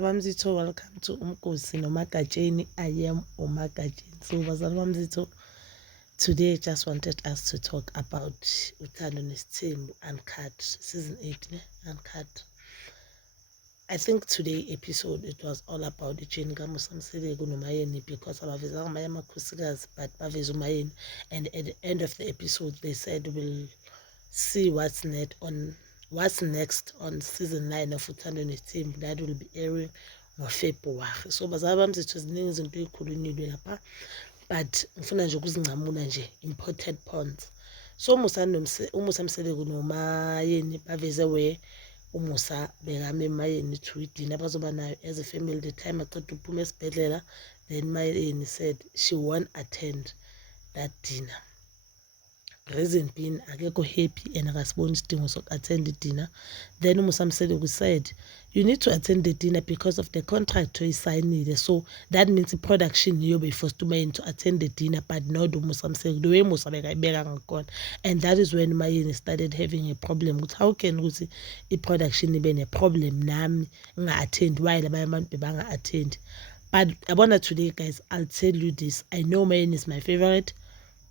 Bamzitho, welcome to Umkosi Nomagatsheni. I am Umagatsheni. So bazali bamzitho, today I just wanted us to talk about Uthando Nesithembu Uncut season 8 Uncut. I think today episode it was all about ijeni kaMusa Mseleko noMayeni because abavezanga amanye amakhosikazi but baveza uMayeni, and at the end of the episode they said we'll see what's next on season 9 of Uthando Nesithembu that will be airing ngoFebruary. So bazali bamzitho ziningi izinto ey'khulunyiwe lapha but ngifuna nje ukuzincamula nje important points. So uMusa Mseleko noMayeni baveze where uMusa bekame Mayeni to idina bazoba nayo as a family the time aqeda ukuphuma esibhedlela, then Mayeni said she won't attend that dinner. Reason being akekho happy and akasiboni isidingo soku-attend i-dinner. Then uMusa Mseleko said you need to attend the dinner because of the contract oyisayinile, so that means i-production iyobe forced uMayeni to attend the dinner but not uMusa Mseleko the way Musa bekayibeka ngakhona. And that is when Mayeni started having a problem ukuthi how can ukuthi i-production ibe ne-problem nami nga-attend while abanye abantu bebanga-attend. But yabona today guys, I'll tell you this, I know Mayeni is my favorite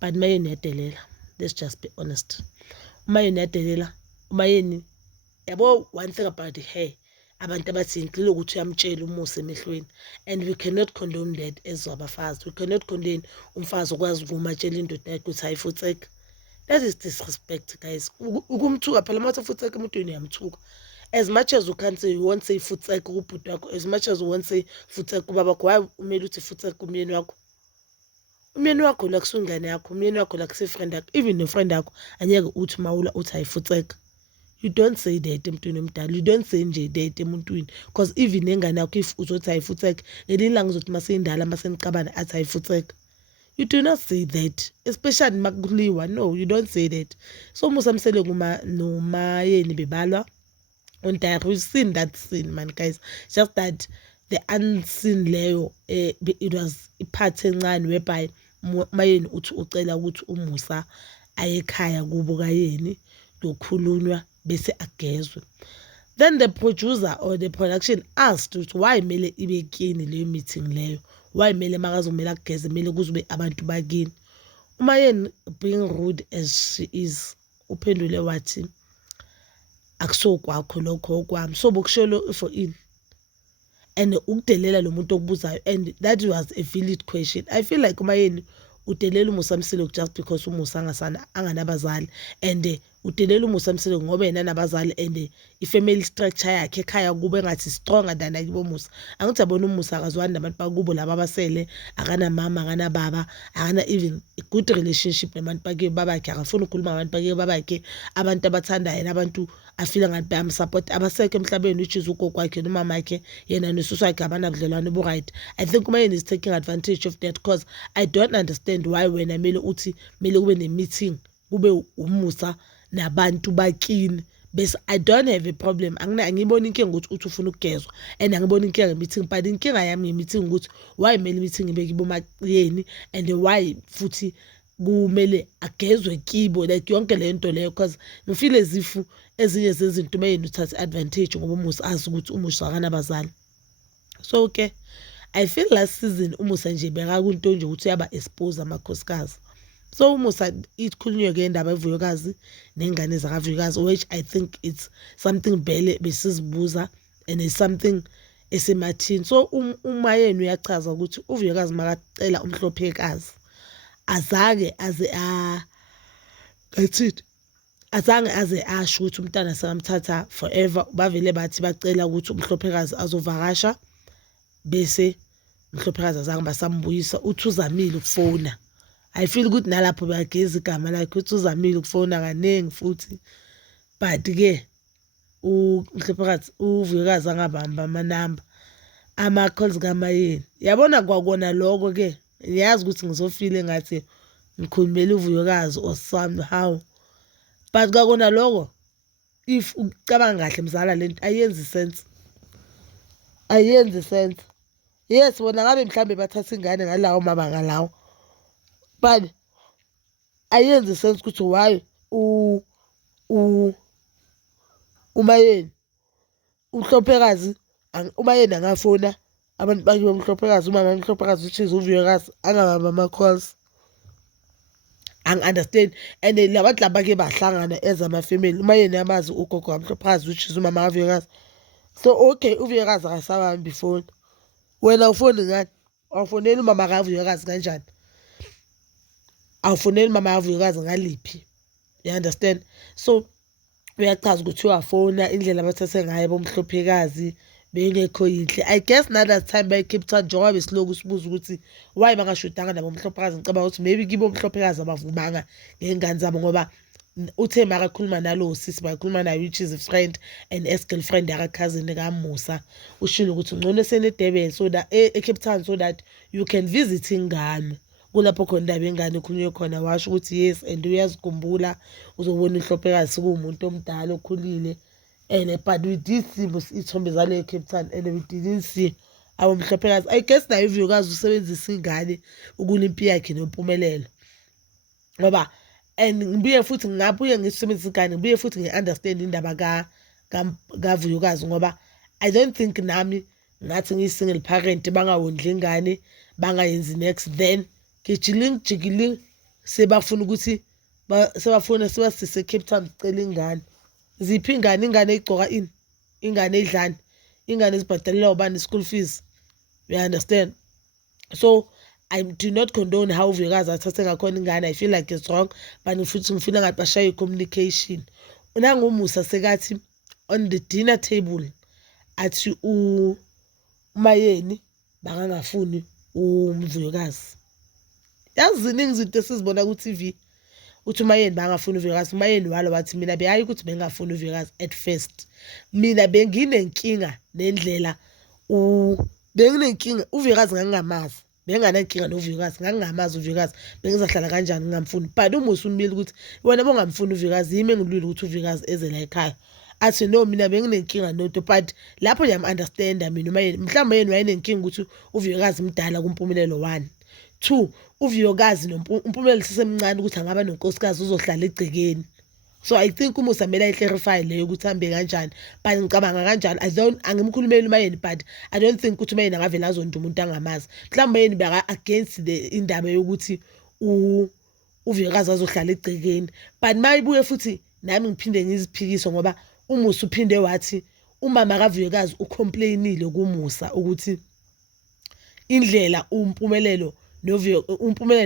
but Mayeni yadelela. Let's just be honest. Umayeni yadelela. Umayeni, yabo one thing about her, abantu abathi ngicela ukuthi uyamtshela uMusa emehlweni, and we cannot condone that as abafazi. We cannot condone umfazi okwazi ukumatshela indoda yakhe ukuthi hayifutheke. That is disrespect guys. Ukumthuka phela uma ufutheke emntwini uyamthuka. As much as you can't say you won't say futheke kubhuti wakho, as much as you won't say futheke kubaba wakho, why umele uthi futheke kumyeni wakho? Umyeni wakho la kusungane yakho, umyeni wakho la kuse-friend yakho, even no-friend yakho anyeke uthi mawula uthi hayifutheke. You don't say that emntwini omdala, you don't say nje that emuntwini, because even nengane yakho if uzothi hayifutheke ngelinye ilanga uzothi maseyindala maseniqabana athi hayifutheke. You do not say that, especially makuliwa. No, you don't say that. So Musa Mseleko noMayeni bebalwa on diary. We've seen that scene, man, guys. Just that the unseen leyo, it was part encane whereby Mayeni uthi ucela ukuthi uMusa ayekhaya kubo kayeni lokhulunywa bese agezwe. Then the producer or the production asked ukuthi why mele ibe kini leyo meeting leyo, why mele makazomela ageze mele kuzobe abantu bakini. Umayeni being rude as she is uphendule wathi akusokwakho lokho okwami, so bokushelo for in, and ukudelela lo muntu okubuzayo, and that was a valid question. I feel like uMayeni udelela uMusa Mseleko just because uMusa anganabazali, and udelela uMusa Mseleko ngoba yena nabazali, and i-family structure yakhe ekhaya kube engathi stronger than akibo Musa. Angithi abona uMusa akazwani nabantu bakubo laba abasele, akana mama akana baba, akana even a good relationship nabantu bakibo babakhe, akafuni ukukhuluma nabantu bakibo babakhe, abantu abathandayo yena, abantu afila ngathi bayamsupport abasekho emhlabeni, which is ugogo wakhe nomama wakhe, yena nosusu wakhe abanabudlelwane obu-right. I think Umayeni is taking advantage of that because I don't understand why wena mele uthi mele kube ne-meeting kube uMusa nabantu bakini bese. I don't have a problem, angiboni inkinga ukuthi uthi ufuna ukugezwa, and angiboni inkinga nge-meeting, but inkinga yami nge-meeting ukuthi why mele i-meeting ibe kibo Mayeni, and why futhi kumele agezwe kibo, like yonke le nto leyo, because ngifeel as if ezinye zezinto Mayeni uthatha advantage ngoba uMusa azi ukuthi uMusa akanabazali. So okay, I feel last season uMusa nje bekakunto nje ukuthi uyaba expose amakhosikazi. So uMusa ikhulunywe ke indaba evuyokazi nengane zakavuyokazi, which I think it's something vele besizibuza and it's something esemathini. So uMayeni uyachaza ukuthi uvuyokazi makacela umhlophekazi azange aze asho ukuthi umntana sekamthatha forever. Bavele bathi bacela ukuthi umhlophekazi azovakasha bese umhlophekazi azange basambuyisa, uthi uzamile ukufona. I feel ukuthi nalapho bayageza igama lakhe uthi uzamile ukufona kaningi futhi, but ke umhlophekazi uvuyokazi angabamba amanamba ama-calls kaMayeni. Yabona kwakona lokho ke ngiyazi ukuthi ngizofile engathi ngikhulumela uvuyokazi or somehow, but kwakona lokho if ucabanga kahle mzala lento ayenzi sense, ayenzi sense. Yes, bona ngabe mhlambe bathatha ingane ngalawo mabanga lawo, but ayenzi sense ukuthi why uMayeni uhlophekazi uma yena angafona abantu bakibo umhlophekazi uma ngangihlophekazi which is uVuyekazi angabamba ama-calls. Angi-understand and labantu laba-ke bahlangana as ama-family uma yena yamazi ugogo kamhlophekazi which is umama kaVuyekazi. So okay uVuyekazi akasabambi ifoni. Wena ufoni ngani? Awufoneli umama kaVuyekazi kanjani? Awufoneli umama kaVuyekazi ngaliphi? You understand? So uyachaza ukuthi uyafona indlela abathathe ngayo bomhlophekazi bengekho yinhle. I guess now that time by-Cape Town njengoba besilokhu sibuza ukuthi why bangashodanga nabo umhlophekazi. Ngicabanga ukuthi maybe kibo umhlophekazi abavumanga ngey'ngane zabo ngoba uthe makakhuluma nalo sisi bakhuluma naye which is a friend and ex-girlfriend yaka-cousin kaMusa. Ushilo ukuthi ngcono eseneDurban so that e-Cape Town so that you can visit ingane. Kulapho khona indaba yengane ekhulunywe khona washo ukuthi yes and uyazikhumbula uzobona ihlophekazi kuwumuntu omdala okhulile. And but we did see iy'thombe zale eCape Town and we didn't see our mhlophekazi. I guess naye uVuyekazi usebenzisa ingane ukulimpi yakhe nempumelelo ngoba and ngibuye futhi ngabuye ngisebenzisa ingane ngibuye futhi ngi-understand indaba kaVuyekazi ngoba I don't think nami ngathi ngiyi-single parent bangawondli ingane bangayenzi next then jikiling sebafuna ukuthi sebafuna sebasise eCape Town sicela ingane. Ziphi ingane? Ingane egcoka ini? Ingane edlani? Ingane ezibhadalela ubani school fees? You understand? So I do not condone how uVuyekazi athathe ngakhona ingane. I feel like it's wrong but futhi ngifuna ngathi bashaye i-communication. Unangumusa sekathi on the dinner table athi uMayeni bakangafuni uVuyekazi. Yazi ziningi izinto esizibona ku-TV uthi uMayeni bangafuni uVuyekazi. uMayeni walo wathi mina behayi ukuthi bengafuni uVuyekazi at first. Mina benginenkinga nendlela benginenkinga uVuyekazi ngangingamazi. Benganankinga noVuyekazi ngangingamazi uVuyekazi bengizahlala kanjani ngingamfuni. But uMusa umile ukuthi wena bongamfuni uVuyekazi yimi engilwile ukuthi uVuyekazi eze la ekhaya. Athi no mina benginenkinga noto but lapho ngiyam-understanda mina uMayeni. Mhlawumbe yena wayenenkinga ukuthi uVuyekazi mdala kuMpumelelo 1. 2 uVuyekazi uMpumelelo sisemncane ukuthi angaba nonkosikazi uzohlala egcekeni. So I think uMusa kumele ayiclarify leyo ukuthi hambe kanjani but ngicabanga kanjani angimkhulumeli uMayeni but I don't think ukuthi uMayeni angavela azonda umuntu angamazi. Mhlawumbe uMayeni beka against indaba yokuthi uVuyekazi azohlala egcekeni but mayibuye futhi nami ngiphinde ngiziphikiso ngoba uMusa uphinde wathi umama kaVuyekazi ucomplainile kuMusa ukuthi indlela uMpumelelo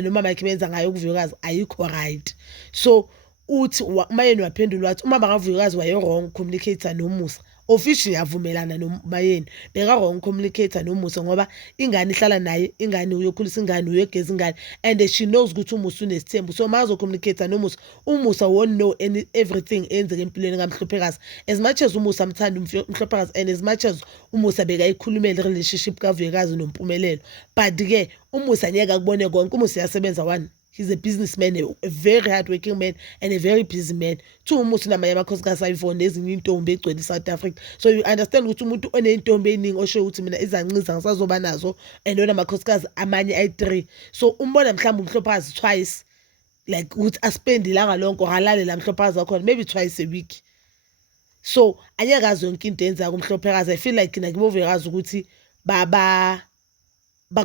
nomama yakhe benza ngayo kuVuyekazi ayikho right. So uthi uMayeni waphendula wathi umama kaVuyekazi waye wrong communicator noMusa. Officially yavumelana noMayeni beka wrong communicator noMusa ngoba ingane ihlala naye, ingane uyokhulisa ingane uyogeza ingane and she knows ukuthi uMusa unesithembu. So mazo communicator noMusa uMusa won't know everything enzeke empilweni kaMhlophekazi as much as uMusa amthanda uMhlophekazi and as much as uMusa bekayikhulumela relationship kaVuyekazi noMpumelelo. But ke uMusa ngeke akubone konke. uMusa yasebenza one. He's a businessman, a very hardworking man and a very busy man. 2 uMusa namanye amakhosikazi ayivona ezinye intombi egcwele eSouth Africa. So you understand ukuthi umuntu onentombi eningi osho ukuthi mina izanqiza ngisazoba nazo and onamakhosikazi amanye ayi3. So umbona mhlawumbe uMhlophekazi twice like ukuthi aspend ilanga lonke halale la Mhlophekazi wakhona maybe twice a week. So anyakazi yonke into yenza kuMhlophekazi. I feel like nakibo uVuyekazi ukuthi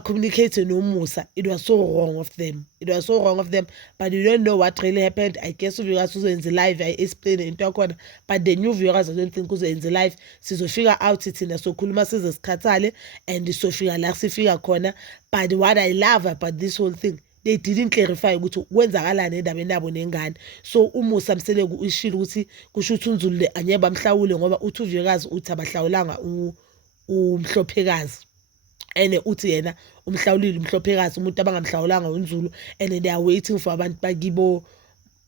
communicate noMusa. It was so wrong of them. It was so wrong of them. But you don't know what really happened. I guess uVuyekazi uzoyenza live I explain into yakhona. But the new Vuyekazi I don't think uzoyenza live. Sizofika out thina sokhuluma size sikhathale and sofika la sifika khona. But what I love about this whole thing, they didn't clarify ukuthi kwenzakalani endabeni nabo nengane. So uMusa msele ushilo ukuthi kusho ukuthi uNzulu anyeba bamhlawule ngoba uthi uVuyekazi uthi abahlawulanga uMhlophekazi. And uthi yena umhlawulile uMhlophekazi umuntu abangamhlawulanga uNzulu and they are waiting for abantu bakibo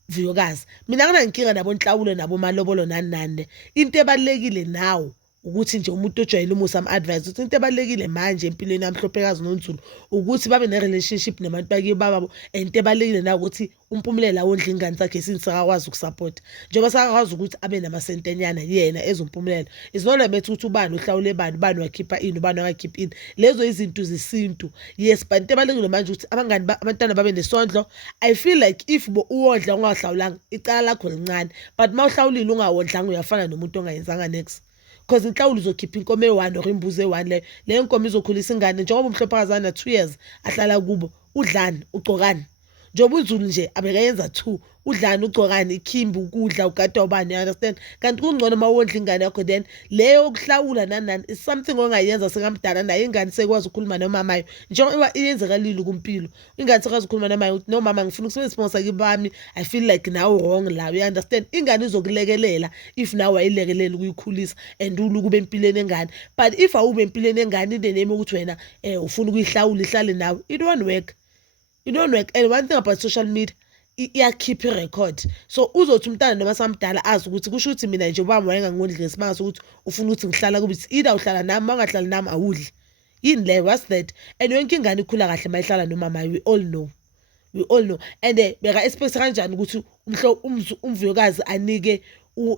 Vuyekazi. Mina nginankinga nabo Nhlawulo nabo Malobolo nani. Into ebalekile nawo ukuthi nje umuntu ojwayele uMusa am-advise ukuthi into ebalekile manje empilweni yaMhlophekazi noNzulu ukuthi babe ne-relationship nabantu bakibo bababo and into ebalekile nawo ukuthi uMpumelelo awondla ingane zakhe sinsakwazi ukusupport njengoba sakwazi ukuthi abe namasentenyana yena ezoMpumelelo. It's not about ukuthi ubani uhlawule bani wakhipha ini ubani akakhipha ini. Lezo izinto zesintu yes but into ebalekile manje ukuthi abantwana babe nesondlo. I feel like if uwondla ungahlawulanga icala lakho lincane but mawuhlawulile ungawondlanga uyafana nomuntu ongayenzanga next. because inhlawulo uzokhipha inkomo eyi-1 or imbuzi eyi-1 leyo nkomo izokhulisa ingane njengoba umhlophakazana 2 years ahlala kubo udlani ugcokani njengoba uZulu nje abekayenza 2 udlani ugcokani ikhimbi ukudla ugada ubani, you understand? Kanti kungcono uma wondla ingane yakho then leyo ukuhlawula nani is something ongayenza sekamdala naye ingane sekwazi ukukhuluma nomamayo njengoba iyenzekalile kumpilo ingane sekwazi ukukhuluma nomamayo ukuthi no mama ngifuna ukusebenzisa isibongo sakibami I feel like now wrong la, you understand? Ingane izokulekelela if nawe ayilekelele ukuyikhulisa and uluku empilweni engane, but if awube empilweni engane in the name ukuthi wena ufuna ukuyihlawula ihlale nawe, it won't work. You don't work. And one thing about social media, iyakhipha i-record. So uzothi umntana noma samdala azi ukuthi kusho ukuthi mina nje ubami wayengangondli ngesimanga sokuthi ufuna ukuthi ngihlala kubi, either uhlala nami uma ungahlali nami awudli yini le, what's that? And yonke ingane ikhula kahle uma ihlala nomama, we all know. And beka expect kanjani ukuthi umvuyokazi anike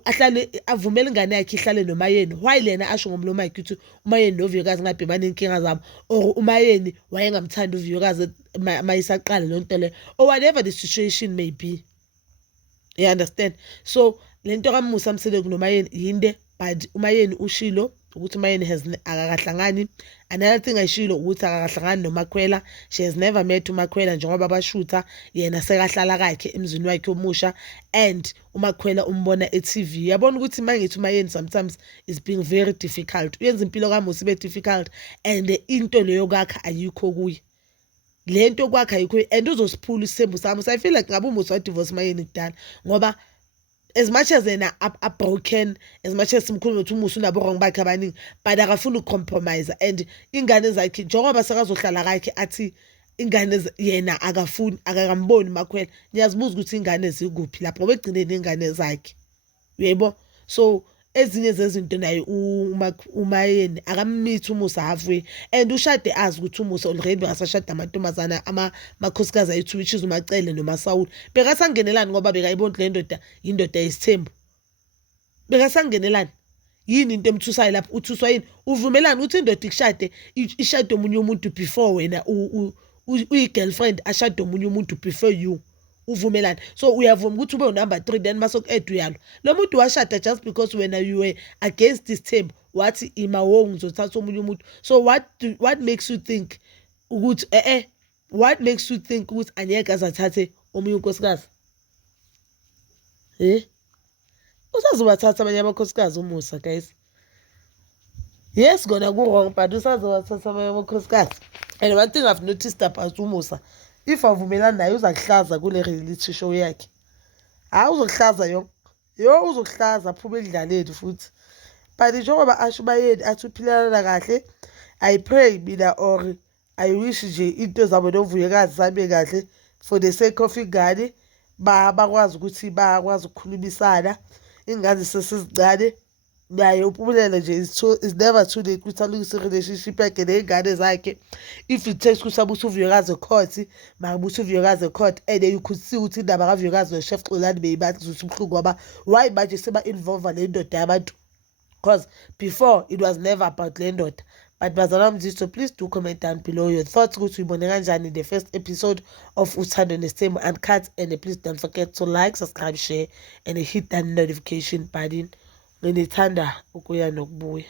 ahlale avumele ingane yakhe ihlale nomayeni, why lena asho ngomlomo wakhe ukuthi umayeni novuyokazi ngabhebana inkinga zabo, or umayeni wayengamthanda uvuyokazi mayisaqala lo nto le, or whatever the situation may be, you understand? So lento kaMusa Msele kunomayeni yinde, but umayeni ushilo ukuthi umayeni akakahlangani. Another thing ayishilo ukuthi akakahlangani noMakhwela, she has never met uMakhwela njengoba bashutha yena sekahlala kakhe emzini wakhe omusha, and uMakhwela umbona e-TV. Yabona ukuthi mangithi umayeni sometimes is being very difficult, uyenza impilo kaMusa ibe difficult, and into leyo kwakhe ayikho kuye, lento kwakhe ayikho, and uzosiphula isithembu sami. So I feel like ngabe uMusa wadivorce umayeni kudala ngoba as much as yena are broken, as much as simkhuluma ukuthi uMusa unabo wrong bakhe abaningi, but akafuna ucompromise, and ingane zakhe njengoba sekazohlala kakhe athi ingane yena akafuni akakamboni Makhwela, niyazibuza ukuthi ingane zikuphi lapho ngoba egcineni ingane zakhe, yebo. So ezinye zezinto naye umayeni akammithi uMusa halfway, and ushade azi ukuthi uMusa already bekasashada amantombazana amakhosikazi ayi-2 which is uMacele noMasawuli. Bekasangenelani ngoba bekayibona le ndoda yindoda yesithembu, bekasangenelani yini into emthusayo lapho? Uthuswa yini? Uvumelani ukuthi indoda ikushade ishade omunye umuntu before wena uyi-girlfriend ashade omunye umuntu before you? Uvumelani? So uyavuma ukuthi ube unumber 3 then masoku-add uyalo lo muntu washada just because wena you were against this term wathi imawo ngizothatha omunye umuntu. So what makes you think ukuthi what makes you think ukuthi anyeke azathathe omunye unkosikazi? Usazobathatha abanye amakhosikazi uMusa, guys. Yes, kona ku-wrong, but usazobathatha abanye amakhosikazi. And one thing I've noticed about uMusa, if avumelana naye uzakuhlaza kule reality show yakhe. Uzokuhlaza uzokuhlaza aphume ekudlaleni futhi. But njengoba asho umayeni athi uphilana kahle, I pray mina or I wish nje into zabo novuyokazi zabe kahle for the sake of ingane, bakwazi ukuthi bakwazi ukukhulumisana, ingane sesizincane naye uphumulele nje is never too late ukuthi alungise relationship yakhe ney'ngane zakhe. If it takes ukuthi abuse uvuyokazi ecourt, makabuse uvuyokazi ecourt, and you could see ukuthi indaba kavuyokazi noShef Xolani beyibazisa ubuhlungu ngoba why manje seba-involve le ndoda yabantu, because before it was never about le ndoda. But bazalwane Mziso, please do comment down below your thoughts ukuthi uyibone kanjani in the first episode of Uthando Nesithembu Uncut, and please don't forget to like, subscribe, share and hit that notification button. Nginithanda ukuya nokubuya.